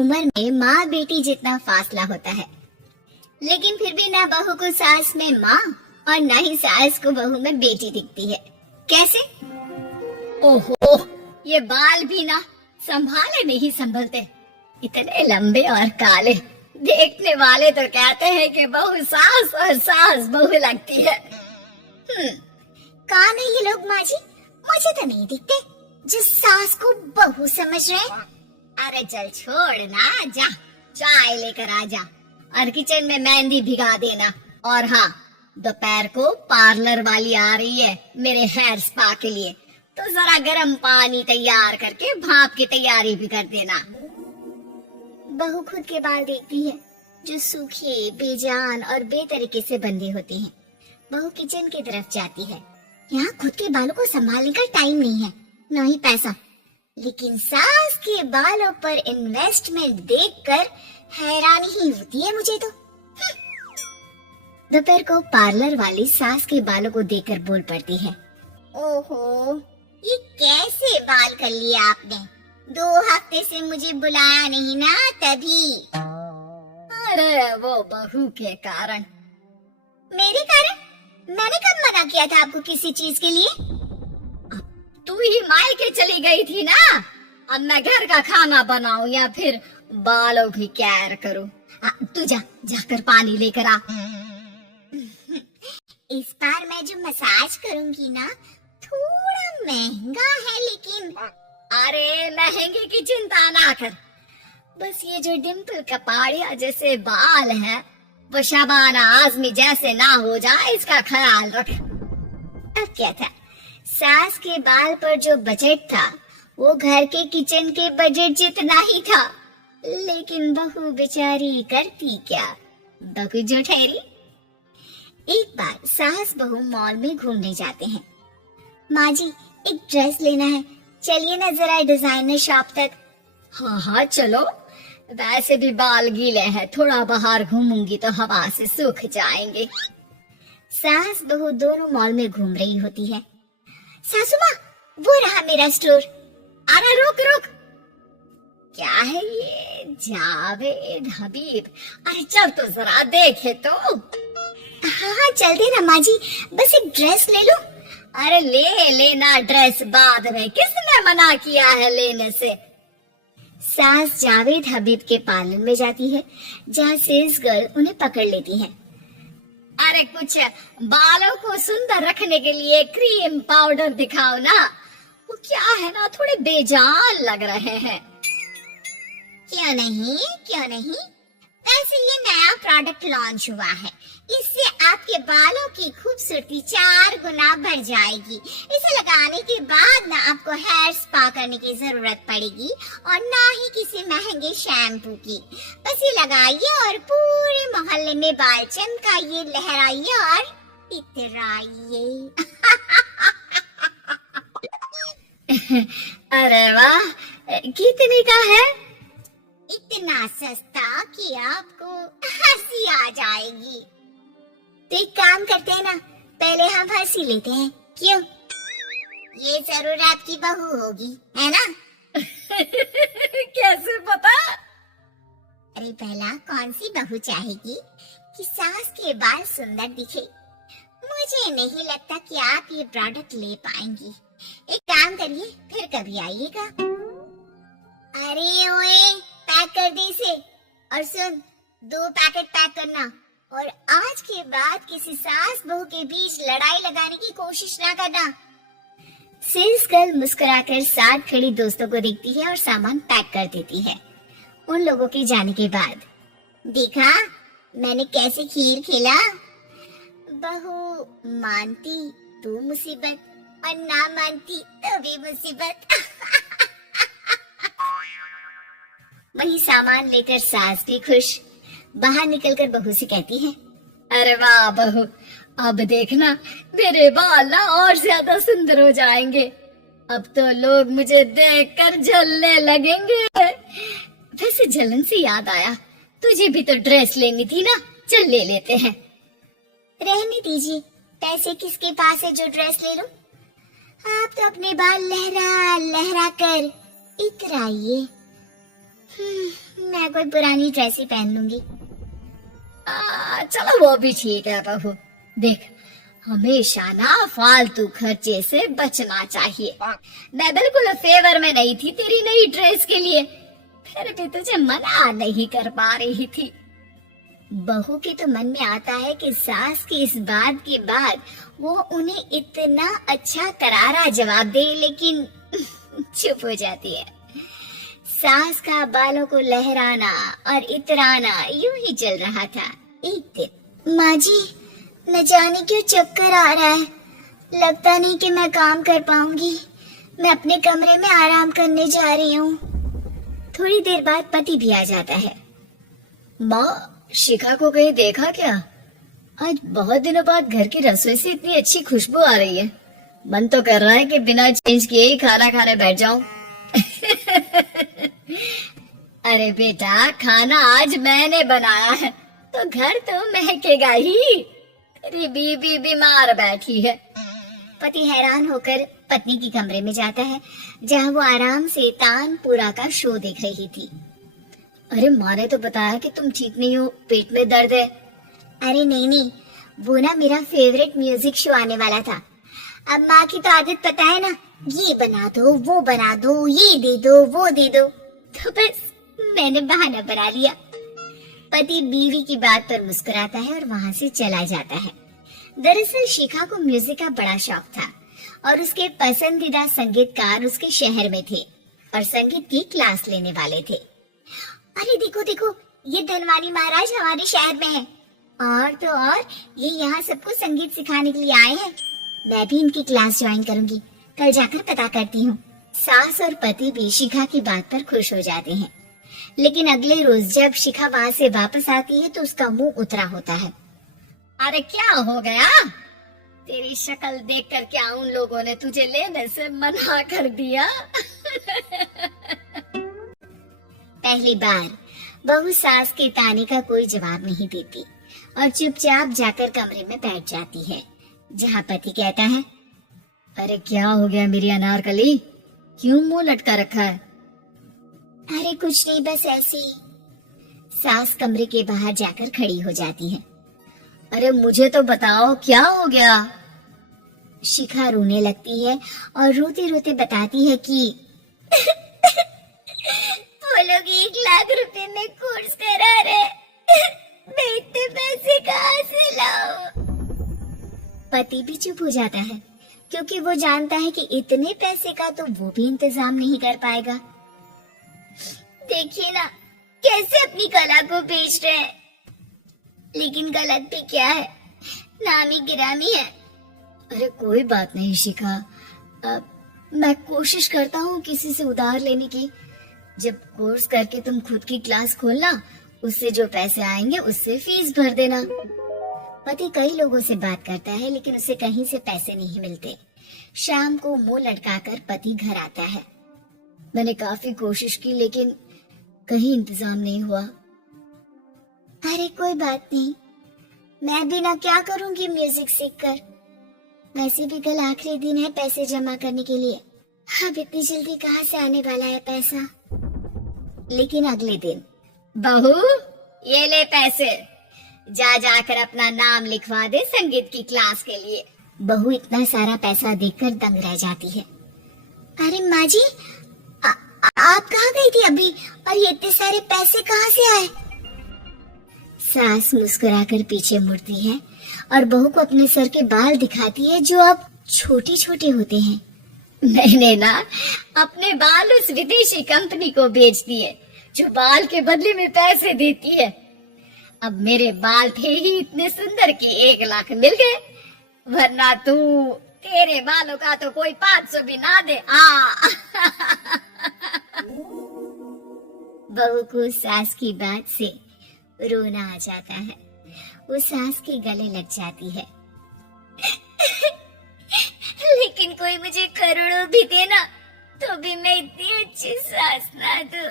उम्र में माँ बेटी जितना फासला होता है, लेकिन फिर भी ना बहू को सास में माँ और ना ही सास को बहू में बेटी दिखती है। कैसे? ओहो, ये बाल भी ना संभाले नहीं संभलते, इतने लंबे और काले। देखने वाले तो कहते हैं कि बहू सास और सास बहू लगती है। कौन है ये लोग माँ जी? मुझे तो नहीं दिखते जिस सास को बहू समझ रहे। अरे चल छोड़ ना, जा चाय लेकर आ जा और किचन में मेहंदी भिगा देना। और हाँ, दोपहर को पार्लर वाली आ रही है मेरे हेयर स्पा के लिए, तो जरा गर्म पानी तैयार करके भाप की तैयारी भी कर देना। बहू खुद के बाल देखती है जो सूखे, बेजान और बेतरीके से बंधे होते हैं। बहू किचन की तरफ जाती है। यहाँ खुद के बालों को संभालने का टाइम नहीं है, न ही पैसा, लेकिन सास के बालों पर इन्वेस्टमेंट देखकर हैरानी ही होती है मुझे तो। दोपहर को पार्लर वाली सास के बालों को देखकर बोल पड़ती है, ओहो, ये कैसे बाल कर लिए आपने? 2 हफ्ते से मुझे बुलाया नहीं ना तभी। अरे वो बहू के कारण। मेरे कारण? मैंने कब मना किया था आपको किसी चीज के लिए? तू ही मायके चली गई थी ना। अब मैं घर का खाना बनाऊं या फिर बालों की केयर करूं? तू जाकर पानी लेकर आ। इस बार मैं जो मसाज करूंगी ना, थोड़ा महंगा है, लेकिन अरे महंगे की चिंता ना कर, बस ये जो डिम्पल कपाड़िया जैसे बाल है वो शबाना आजमी जैसे ना हो जाए, इसका ख्याल रख। अब क्या था, सास के बाल पर जो बजट था वो घर के किचन के बजट जितना ही था, लेकिन बहू बेचारी करती क्या, बहू जो ठहरी। एक बार सास बहू मॉल में घूमने जाते हैं। माँ जी, एक ड्रेस लेना है, चलिए ना जरा डिजाइनर शॉप तक। हाँ चलो, वैसे भी बाल गीले हैं, थोड़ा बाहर घूमूंगी तो हवा से सूख जाएंगे। सास बहू दोनों मॉल में घूम रही होती है। सासू माँ, वो रहा मेरा स्टोर। अरे रुक रुक, क्या है ये? जावेद हबीब। अरे चल तो जरा देखे तो। हाँ चल देना माँ जी, बस एक ड्रेस ले लो। अरे ले लेना ड्रेस बाद में, किसने मना किया है लेने से। सास जावेद हबीब के पार्लर में जाती है, जहाँ सेल्स गर्ल उन्हें पकड़ लेती है। अरे कुछ बालों को सुंदर रखने के लिए क्रीम पाउडर दिखाओ ना, वो क्या है ना, थोड़े बेजान लग रहे हैं। क्यों नहीं, वैसे ये नया प्रोडक्ट लॉन्च हुआ है, इससे आपके बालों की खूबसूरती 4 गुना बढ़ जाएगी। इसे लगाने के बाद ना आपको हेयर स्पा करने की जरूरत पड़ेगी और ना ही किसी महंगे शैम्पू की। बस ये लगाइए और पूरे मोहल्ले में बाल चमकाइए, लहराइए और इतराइए। अरे वाह, कितने का है? इतना सस्ता कि आपको हंसी आ जाएगी। तो एक काम करते हैं ना, पहले हम हंसी लेते हैं, क्यों? ये जरूर आपकी बहू होगी, है ना? कैसे पता? अरे पहला कौन सी बहू चाहेगी कि सास के बाल सुंदर दिखे? मुझे नहीं लगता कि आप ये प्रोडक्ट ले पाएंगी। एक काम करिए, फिर कभी आइएगा। अरे ओए, पैक कर दे इसे, और सुन, 2 पैकेट पैक करना, और आज के बाद किसी सास बहू के बीच लड़ाई लगाने की कोशिश ना करना। सेल्स गर्ल मुस्कुराकर साथ खड़ी दोस्तों को देखती है और सामान पैक कर देती है। उन लोगों के जाने के बाद, देखा मैंने कैसे खेल खेला? बहू मानती तो मुसीबत, और ना मानती तो भी मुसीबत। वही सामान लेकर सास भी खुश बाहर निकलकर बहू से कहती है, अरे वाह बहू, अब देखना मेरे बाल ना और ज्यादा सुंदर हो जाएंगे। अब तो लोग मुझे देखकर जलने लगेंगे। वैसे जलन से याद आया, तुझे भी तो ड्रेस लेनी थी ना, चल ले लेते हैं। रहने दीजिए, पैसे किसके पास है जो ड्रेस ले लूं? आप तो अपने बाल लहरा लहरा कर इतराइए। मैं कोई पुरानी ड्रेस ही पहन लूंगी। चलो वो भी ठीक है बहू। देख, हमेशा ना फालतू खर्चे से बचना चाहिए। मैं बिल्कुल फेवर में नहीं थी तेरी नई ड्रेस के लिए, फिर भी तुझे मना नहीं कर पा रही थी। बहू के तो मन में आता है कि सास की इस बात के बाद वो उन्हें इतना अच्छा करारा जवाब दे, लेकिन चुप हो जाती है। सास का बालों को लहराना और इतराना यूं ही चल रहा था। एक दिन, माँ जी, न जाने क्यों चक्कर आ रहा है, लगता नहीं कि मैं काम कर पाऊंगी, मैं अपने कमरे में आराम करने जा रही हूँ। थोड़ी देर बाद पति भी आ जाता है। माँ, शिखा को कहीं देखा क्या? आज बहुत दिनों बाद घर की रसोई से इतनी अच्छी खुशबू आ रही है। मन तो कर रहा है कि बिना चेंज किए ही खाना खाने बैठ जाऊं। अरे बेटा, खाना आज मैंने बनाया है तो घर तो महकेगा ही। तेरी बीबी बीमार बैठी है। पति हैरान होकर पत्नी के कमरे में जाता है, जहाँ वो आराम से तानपुरा का शो देख रही थी। अरे माँ ने तो बताया कि तुम ठीक नहीं हो, पेट में दर्द है। अरे नहीं, वो ना मेरा फेवरेट म्यूजिक शो आने वाला था। अब माँ की तो आदत पता है ना, ये बना दो, वो बना दो, ये दे दो, वो दे दो, तो बस मैंने बहाना बना लिया। पति बीवी की बात पर मुस्कुराता है और वहाँ से चला जाता है। दरअसल शिखा को म्यूजिक का बड़ा शौक था और उसके पसंदीदा संगीतकार उसके शहर में थे और संगीत की क्लास लेने वाले थे। अरे देखो देखो, ये धनवानी महाराज हमारे शहर में है, और तो और ये यहाँ सबको संगीत सिखाने के लिए आए हैं। मैं भी इनकी क्लास ज्वाइन करूंगी, कल जाकर पता करती हूँ। सास और पति भी शिखा की बात पर खुश हो जाते हैं, लेकिन अगले रोज जब शिखा वहाँ से वापस आती है तो उसका मुंह उतरा होता है। अरे क्या हो गया? तेरी शक्ल देखकर क्या उन लोगों ने तुझे लेने से मना कर दिया? पहली बार बहू सास के ताने का कोई जवाब नहीं देती और चुपचाप जाकर कमरे में बैठ जाती है, जहाँ पति कहता है, अरे क्या हो गया मेरी अनारकली, क्यों मुंह लटका रखा है? अरे कुछ नहीं, बस ऐसे ही। सास कमरे के बाहर जाकर खड़ी हो जाती है। अरे मुझे तो बताओ, क्या हो गया? शिखा रोने लगती है और रोते रोते बताती है कि वो लोग 1 लाख रुपए में कोर्स करा रहे, मैं इतने पैसे कहाँ से लाऊं? पति भी चुप हो जाता है, क्योंकि वो जानता है कि इतने पैसे का तो वो भी इंतजाम नहीं कर पाएगा। देखिए ना, कैसे अपनी कला को बेच रहे हैं, लेकिन गलत भी क्या है, नामी गिरामी है। अरे कोई बात नहीं शिखा, मैं कोशिश करता हूँ किसी से उधार लेने की। जब कोर्स करके तुम खुद की क्लास खोलना, उससे जो पैसे आएंगे उससे फीस भर देना। पति कई लोगों से बात करता है, लेकिन उसे कहीं से पैसे नहीं मिलते। शाम को मुंह लटकाकर पति घर आता है। मैंने काफी कोशिश की, लेकिन कहीं इंतजाम नहीं हुआ। अरे कोई बात नहीं, मैं भी ना क्या करूंगी म्यूजिक सीखकर। वैसे भी कल आखिरी दिन है पैसे जमा करने के लिए। अब इतनी जल्दी कहाँ से आने वाला है पैसा? लेकिन अगले दिन, बहू ये ले पैसे, जा जाकर अपना नाम लिखवा दे संगीत की क्लास के लिए। बहू इतना सारा पैसा देखकर दंग रह जाती है। अरे माँ जी, आप कहाँ गई थी अभी, और ये इतने सारे पैसे कहाँ से आए? सास मुस्कुराकर पीछे मुड़ती है और बहू को अपने सर के बाल दिखाती है, जो अब छोटे छोटे होते हैं। मैंने ना अपने बाल उस विदेशी कंपनी को बेच दिए, जो बाल के बदले में पैसे देती है। अब मेरे बाल थे ही इतने सुंदर कि 1 लाख मिल गए, वरना तेरे बालों का तो कोई 500 भी ना दे। बहू को सास की बात से रोना आ जाता है। वो सास के गले लग जाती है। लेकिन कोई मुझे करोड़ों भी देना, तो भी मैं इतनी अच्छी सास ना दूं।